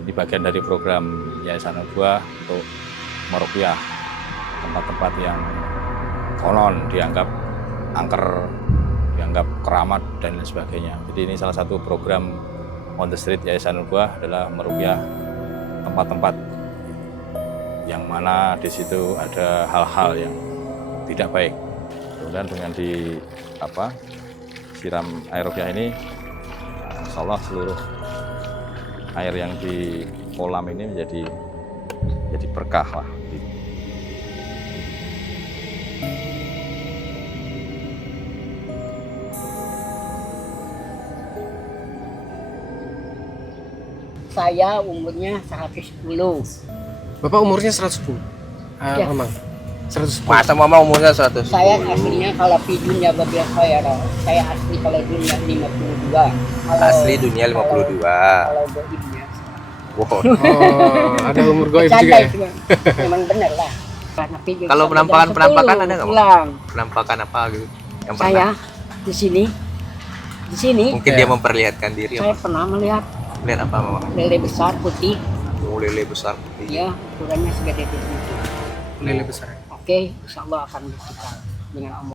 Ini bagian dari program Yayasan An-Nubuwah untuk meruqyah tempat-tempat yang konon dianggap angker, dianggap keramat dan lain sebagainya. Jadi ini salah satu program on the street Yayasan An-Nubuwah adalah meruqyah tempat-tempat yang mana di situ ada hal-hal yang tidak baik. Kemudian dengan siram air ruqyah ini, insya Allah seluruh air yang di kolam ini menjadi berkah lah. Saya umurnya 110. Bapak umurnya 110? Ya. Memang? 110? Masa mama umurnya 100? Saya aslinya kalau di dunia babian saya asli kalau dunia 52. Asli dunia 52. Kalau goibnya. Wow. Oh, ada umur goib juga Bercanda ya? itu, memang benar lah. Kalau penampakan ada nggak, Pak? pulang. Penampakan apa gitu? Yang Saya pernah? di sini Mungkin Ya. dia memperlihatkan diri. saya pernah melihat Lihat apa mama? lele besar putih, Oh, lele besar putih. ya ukurannya segede itu. Lele besar. Oke, insya Allah akan bersihkan dengan Allah.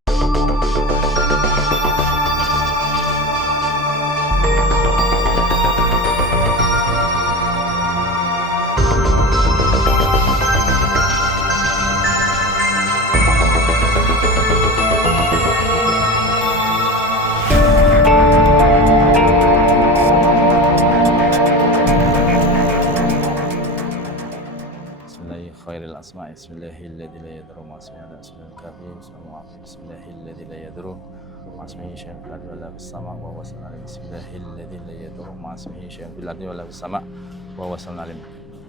Khairil asma'i bismillahilladzi la yadurru ma ismihi ismul kafir bismillahilladzi la yadurru ma ismihi syai'un fil ardi wala fis sama' wa huwa as-sami'ul alim bismillahilladzi la yadurru ma ismihi syai'un fil ardi wala fis sama' wa huwa as-sami'ul alim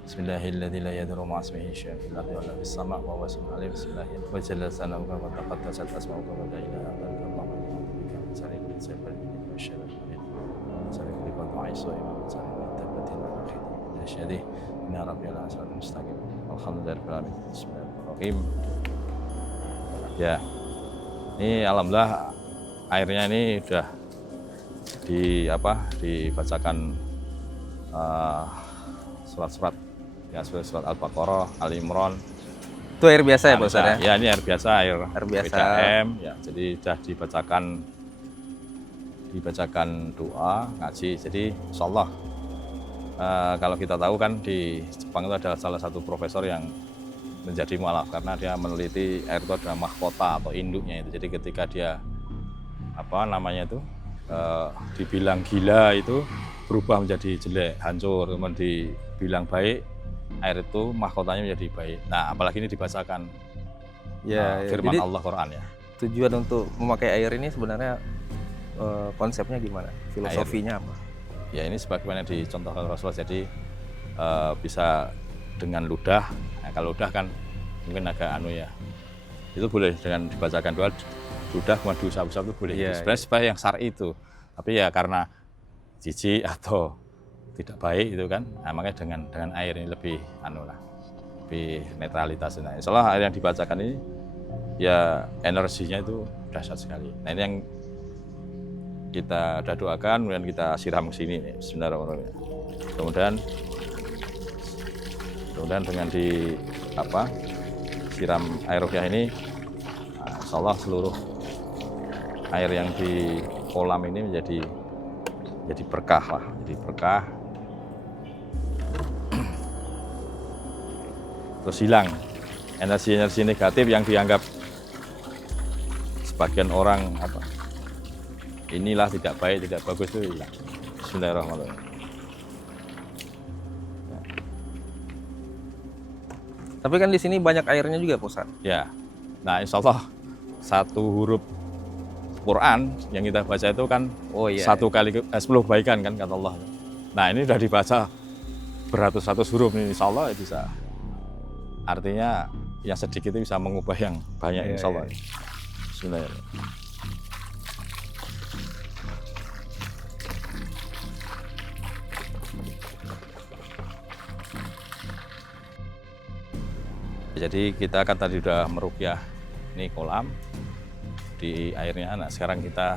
bismillahilladzi la yadurru ma ismihi syai'un fil ardi wala fis sama' wa huwa as-sami'ul alim bismillahilladzi wa jalla sana'uka wa taqaddasat asma'uka wa la ilaha illa anta allahumma shalli ala sayyidina wa sallim shalli wa ta'ishu imam shalli wa tabbatin wa akhidin asyhadu inna rabbiyal asal mustaqim. Alhamdulillah. Bismillahirrahmanirrahim. Ya, ini alhamdulillah airnya ini sudah dibacakan surat-surat ya, surat Al-Baqarah, Al-Imran. Itu air biasa ya, Pak Ustadz ya? Ya, ini air biasa, air biasa. PDAM ya. Jadi sudah dibacakan doa, ngaji. Jadi insyaallah kalau kita tahu kan di Jepang itu adalah salah satu profesor yang menjadi mualaf karena dia meneliti air itu adalah mahkota atau induknya itu. Jadi ketika dia dibilang gila itu berubah menjadi jelek, hancur, kemudian dibilang baik, air itu mahkotanya menjadi baik. Nah, apalagi ini dibacakan firman jadi Allah Quran ya. tujuan untuk memakai air ini sebenarnya konsepnya gimana? Filosofinya apa? Ya ini sebagaimana dicontohkan Rasulullah, jadi bisa dengan ludah. Nah, kalau ludah kan mungkin agak itu boleh dengan dibacakan doa, ludah kemudian diusap-usap itu boleh. Sebenarnya supaya yang syar'i itu, tapi ya karena jijik atau tidak baik itu kan, nah, makanya dengan air ini lebih lebih netralitas. Nah, insyaallah air yang dibacakan ini ya energinya itu dahsyat sekali. Nah, ini yang kita sudah doakan, kemudian kita siram ke sini. Bismillahirrahmanirrahim. Kemudian dengan siram air ruqyah ini, insya Allah seluruh air yang di kolam ini menjadi berkah lah, jadi berkah. Terus hilang energi-energi negatif yang dianggap sebagian orang inilah tidak baik, tidak bagus itu hilang. Bismillahirrahmanirrahim. Tapi kan di sini banyak airnya juga, Pak Ustadz. Ya, nah insya Allah satu huruf Quran yang kita baca itu kan 10 kebaikan kan kata Allah. Nah ini sudah dibaca beratus-ratus huruf ini, insya Allah bisa. Artinya yang sedikit itu bisa mengubah yang banyak, insya Allah. Bismillahirrahmanirrahim. Jadi kita kan tadi sudah meruqyah ini kolam di airnya. Nah sekarang kita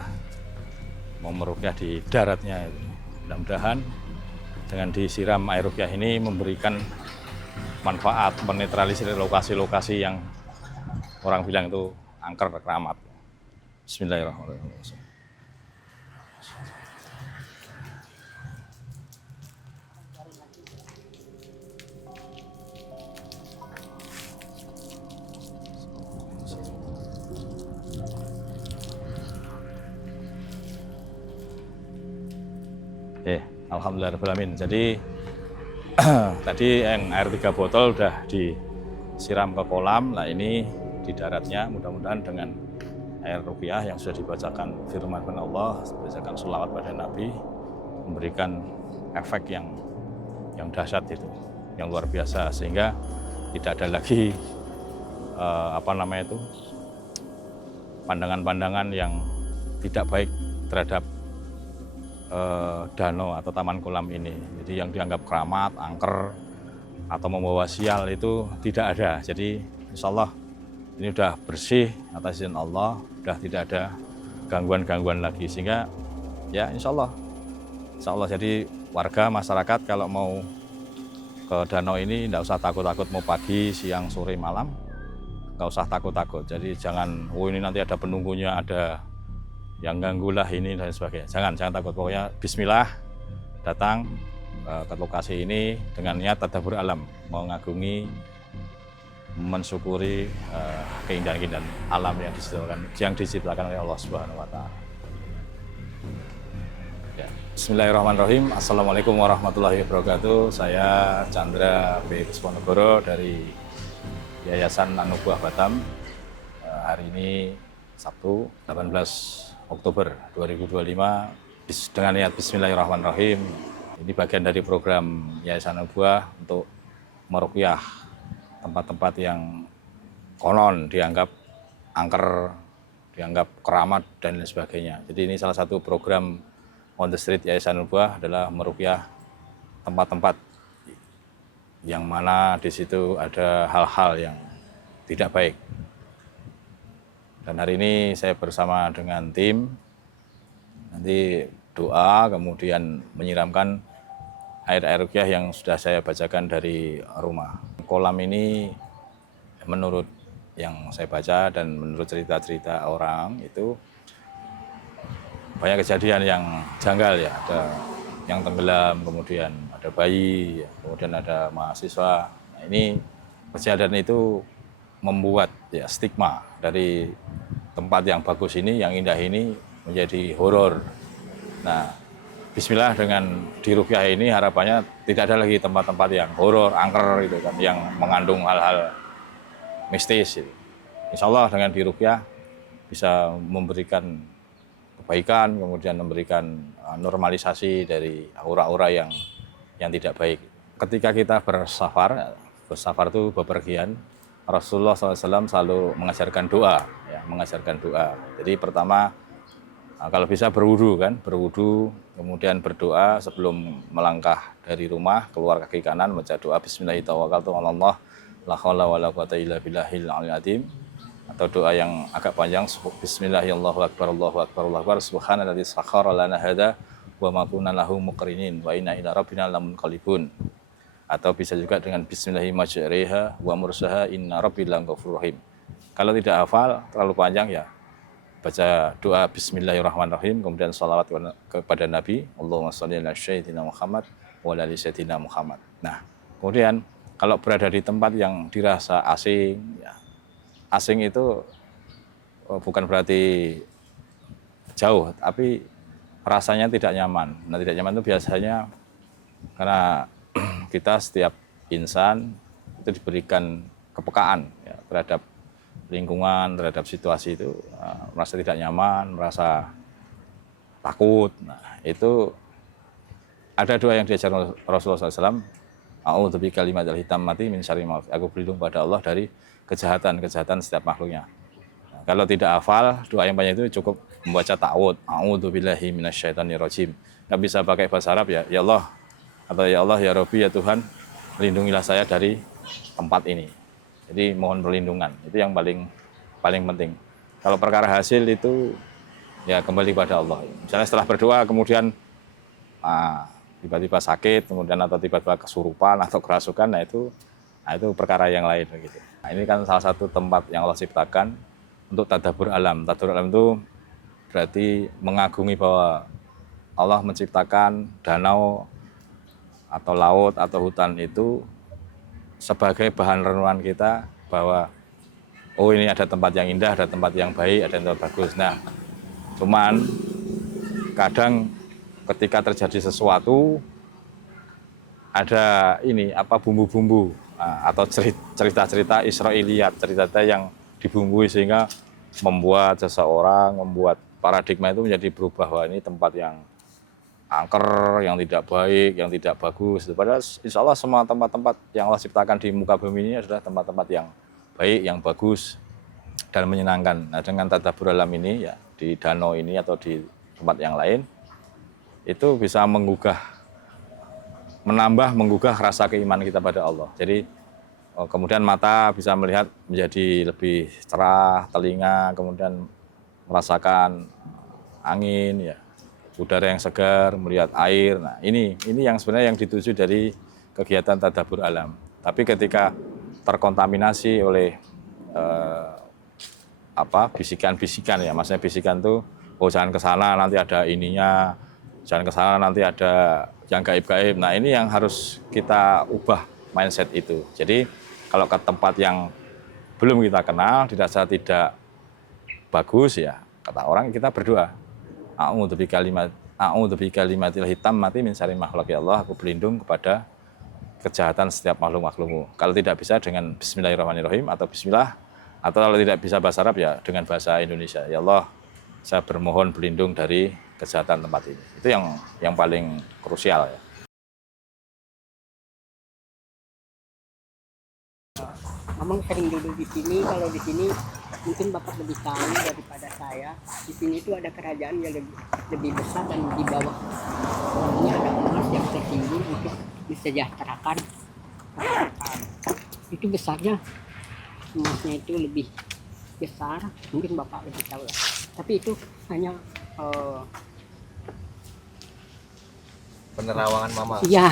mau meruqyah di daratnya. Mudah-mudahan dengan disiram air ruqyah ini memberikan manfaat, menetralisir lokasi-lokasi yang orang bilang itu angker, keramat. Bismillahirrahmanirrahim. Alhamdulillahirrahmanirrahim. Jadi tadi yang air 3 botol udah disiram ke kolam. Nah ini di daratnya mudah-mudahan dengan air ruqyah yang sudah dibacakan firman Allah, dibacakan sholawat pada Nabi, memberikan efek yang dahsyat itu, yang luar biasa, sehingga tidak ada lagi pandangan-pandangan yang tidak baik terhadap danau atau taman kolam ini. Jadi yang dianggap keramat, angker, atau membawa sial itu tidak ada. Jadi insya Allah ini sudah bersih atas izin Allah, sudah tidak ada gangguan-gangguan lagi. Sehingga ya insya Allah jadi warga masyarakat kalau mau ke danau ini tidak usah takut-takut mau pagi, siang, sore, malam, nggak usah takut-takut. Jadi jangan, oh ini nanti ada penunggunya, ada yang ganggulah ini dan sebagainya. Jangan takut, pokoknya bismillah datang ke lokasi ini dengan niat tadabbur alam, mengagungi, mensyukuri keindahan-keindahan alam yang diciptakan oleh Allah Subhanahu wa taala. Ya. Bismillahirrahmanirrahim. Assalamualaikum warahmatullahi wabarakatuh. Saya Chandra B. Pusponegoro dari Yayasan An-Nubuwah Batam. Hari ini Sabtu 18 Oktober 2025 dengan niat Bismillahirrahmanirrahim. Ini bagian dari program Yayasan An-Nubuwah untuk meruqyah tempat-tempat yang konon dianggap angker, dianggap keramat dan lain sebagainya. Jadi ini salah satu program on the street Yayasan An-Nubuwah adalah meruqyah tempat-tempat yang mana di situ ada hal-hal yang tidak baik. Dan hari ini saya bersama dengan tim, nanti doa, kemudian menyiramkan air ruqyah yang sudah saya bacakan dari rumah. Kolam ini menurut yang saya baca dan menurut cerita-cerita orang itu banyak kejadian yang janggal ya, ada yang tenggelam, kemudian ada bayi, kemudian ada mahasiswa. Nah, ini kejadian itu membuat ya stigma dari tempat yang bagus ini, yang indah ini menjadi horor. Nah, bismillah dengan diruqyah ini harapannya tidak ada lagi tempat-tempat yang horor, angker gitu kan, yang mengandung hal-hal mistis gitu. Insya Allah dengan diruqyah bisa memberikan kebaikan, kemudian memberikan normalisasi dari aura-aura yang tidak baik. Ketika kita bersafar itu bepergian, Rasulullah SAW selalu mengajarkan doa, ya, mengajarkan doa. Jadi pertama kalau bisa berwudu, kemudian berdoa sebelum melangkah dari rumah, keluar kaki kanan baca doa Bismillahirrahmanirrahim, la haula wala quwata illa billahil aliyil azim, atau doa yang agak panjang Bismillahirrahmanirrahim, Allahu akbar, subhanalladzi sakhkhara lana hadza wa ma kunna lahu muqrinin wa inna ila rabbina lamunqalibun. Atau bisa juga dengan Bismillahirrahmanirrahim wa mursaha inna rabbil ghafurur rahim. Kalau tidak hafal terlalu panjang ya baca doa Bismillahirrahmanirrahim, kemudian sholawat kepada Nabi, Allahumma sholli ala sayyidina Muhammad wa ala ali sayyidina Muhammad. Nah, kemudian kalau berada di tempat yang dirasa asing, ya, asing itu bukan berarti jauh, tapi rasanya tidak nyaman. Nah, tidak nyaman itu biasanya karena kita setiap insan itu diberikan kepekaan ya, terhadap lingkungan, terhadap situasi itu, merasa tidak nyaman, merasa takut. Nah, itu ada doa yang diajarkan Rasulullah SAW, A'udzu bikalimatil hitammati min syarri ma. Aku berlindung pada Allah dari kejahatan setiap makhluknya. Nah, kalau tidak hafal doa yang banyak itu cukup membaca ta'awudz, A'udzu billahi minasyaitonir rajim. Nggak bisa pakai bahasa Arab ya Allah, atau ya Allah, ya Rabbi, ya Tuhan, lindungilah saya dari tempat ini. Jadi mohon perlindungan, itu yang paling penting. Kalau perkara hasil itu ya kembali pada Allah. Misalnya setelah berdoa kemudian tiba-tiba sakit, kemudian atau tiba-tiba kesurupan atau kerasukan, nah itu perkara yang lain begitu. Nah, ini kan salah satu tempat yang Allah ciptakan untuk tadabbur alam. Tadabbur alam itu berarti mengagungi bahwa Allah menciptakan danau atau laut atau hutan itu sebagai bahan renungan kita bahwa oh ini ada tempat yang indah, ada tempat yang baik, ada tempat bagus. Nah, cuman kadang ketika terjadi sesuatu ada ini bumbu-bumbu atau cerita-cerita Israiliyat, cerita-cerita yang dibumbui sehingga membuat seseorang, membuat paradigma itu menjadi berubah, bahwa ini tempat yang angker, yang tidak baik, yang tidak bagus. Padahal insya Allah semua tempat-tempat yang Allah ciptakan di muka bumi ini adalah tempat-tempat yang baik, yang bagus, dan menyenangkan. Nah, dengan tadabbur alam ini ya di danau ini atau di tempat yang lain itu bisa menggugah rasa keimanan kita pada Allah. Jadi kemudian mata bisa melihat menjadi lebih cerah, telinga kemudian merasakan angin, ya, udara yang segar, melihat air. Nah, ini yang sebenarnya yang dituju dari kegiatan tadabbur alam. Tapi ketika terkontaminasi oleh bisikan-bisikan, ya, maksudnya bisikan tuh, oh jangan ke sana nanti ada ininya, jangan ke sana nanti ada yang gaib-gaib. Nah, ini yang harus kita ubah mindset itu. Jadi kalau ke tempat yang belum kita kenal, dirasa tidak bagus, ya kata orang kita berdoa, a'udzu bikalimatil hitam min syarri ma khalaq, ya Allah, aku berlindung kepada kejahatan setiap makhluk-makhlukmu. Kalau tidak bisa dengan bismillahirrahmanirrahim atau bismillah, atau kalau tidak bisa bahasa Arab ya dengan bahasa Indonesia, ya Allah, saya bermohon berlindung dari kejahatan tempat ini. Itu yang paling krusial, ya. Memang sering duduk di sini. Kalau di sini mungkin Bapak lebih tahu daripada saya. Di sini itu ada kerajaan yang lebih besar, dan di bawah ini ada emas yang tertimbun untuk mensejahterakan. Itu besarnya, emasnya itu lebih besar. Mungkin Bapak lebih tahu lah. Tapi itu hanya Penerawangan Mama. iya.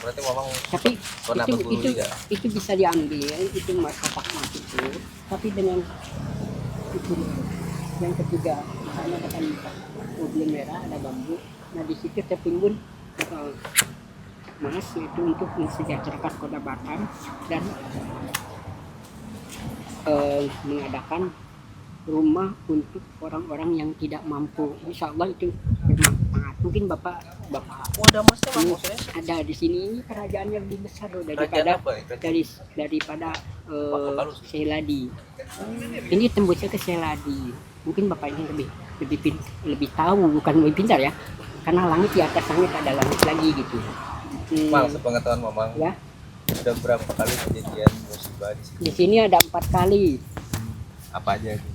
Berarti Mama Tapi pernah berburu juga? itu bisa diambil, itu kotak emas itu. Tapi dengan itu yang ketiga, misalnya kata mobil merah ada bambu, nah di situ tertimbun emas itu untuk mensejahterakan Kota Batam dan mengadakan rumah untuk orang-orang yang tidak mampu. Insya Allah itu bermanfaat. Mungkin Bapak ada emasnya Mama, maksudnya? ada di sini. Ini kerajaan yang lebih besar loh Kerajaan daripada apa ya? Kerajaan daripada Pakalus. Seladi. Ini tembusnya ke Seladi. Mungkin Bapak ini lebih tahu, bukan lebih pintar ya. Karena langit di atas langit ada langit lagi gitu. Mang, sepengetahuan Mama, Ya, sudah berapa kali kejadian musibah di sini? di sini ada 4 kali. Apa aja itu?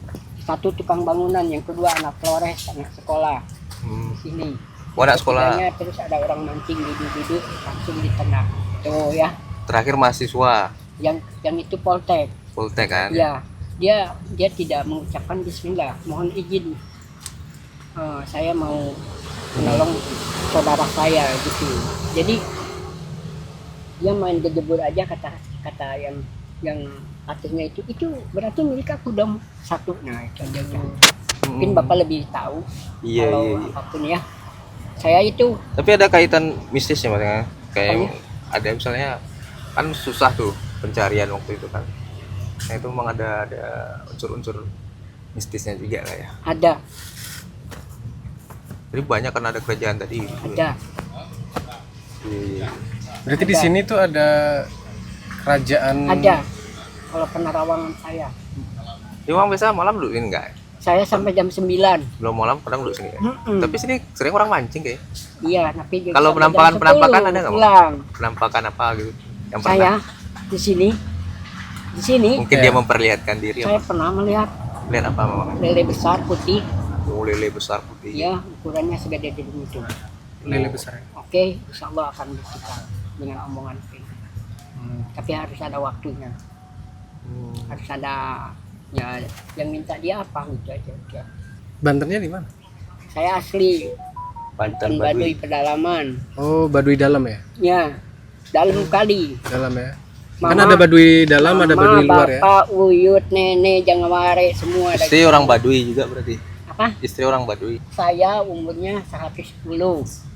1 tukang bangunan, yang kedua anak Flores, anak sekolah di sini. Anak sekolah. Ketiganya, terus ada orang mancing duduk langsung di tengah. Tuh ya, Terakhir mahasiswa yang itu Poltek. Poltek kan? Ya, dia tidak mengucapkan bismillah. Mohon izin, saya mau menolong saudara saya gitu. Jadi dia main gejebur aja, kata yang atasnya itu berarti milik aku dong satu. Nah itu aja. Mungkin Bapak lebih tahu. Iya, kalau iya. apapun ya. Saya itu Tapi ada kaitan mistisnya Mas, ya? Kayak ada misalnya kan susah tuh pencarian waktu itu kan. Nah itu memang ada unsur-unsur mistisnya juga lah ya. ada. Jadi banyak kan ada kerajaan tadi. Gitu. Ada. Iya. Berarti di sini tuh ada kerajaan. Ada. Kalau penerawangan saya. Memang biasa malam dulu ini enggak? Saya sampai jam 9. Belum malam kadang dulu sini ya. Mm-mm. Tapi sini sering orang mancing kayak. Iya, tapi Kalau sampai jam penampakan 10 ada nggak, Bang? pulang. Penampakan apa gitu? Yang Saya di sini mungkin dia memperlihatkan diri. saya pernah melihat Lihat apa Mama? lele besar putih. Oh, lele besar putih. Ya, ukurannya segede hidung itu. Lele besar. Oke, insya Allah akan disita dengan omongan ini. Tapi harus ada waktunya. Harus ada ya yang minta dia apa gitu aja. Bantennya di mana? Saya asli Hutan Baduy pedalaman. Oh, Baduy dalam ya? Ya, dalam kali. Dalam ya. Mama, Kan ada Baduy dalam, ada Mama, Baduy luar ya. Bapak, Uyut, Nenek, Jangaware semua ada. Istri orang Baduy juga berarti. Apa? Istri orang Baduy. Saya umurnya 110.